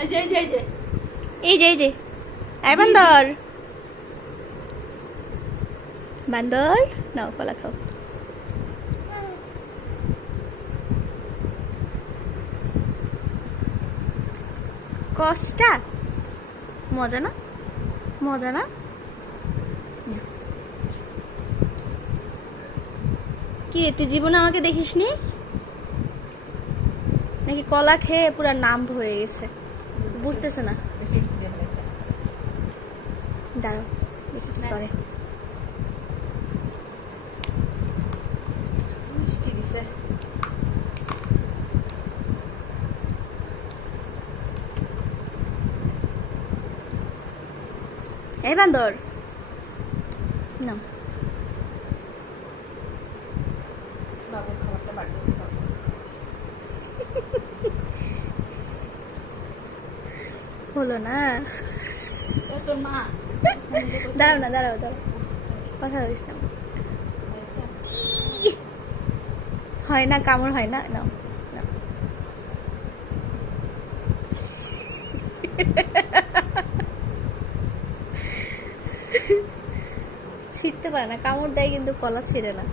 এই যে এই বান্দর বান্দর নাও কলা খাও। কষ্টা মজা না মজা না কি তুই জীবনে আমাকে দেখিসনি নাকি কলা খেয়ে পুরা নাম হয়ে গেছে বুঝতেছে না। দাঁড়াও দেখি কি করে। মিষ্টি দিছে। এই বান্দর না বাবুর খাবারটা বাড়িয়ে হলো না। তোর মা দাঁড়াও কথা বলছিলাম হয় না কামড় হয় না নাও ছিঁড়তে পারে না কামড় দেয় কিন্তু কলা ছিঁড়ে না।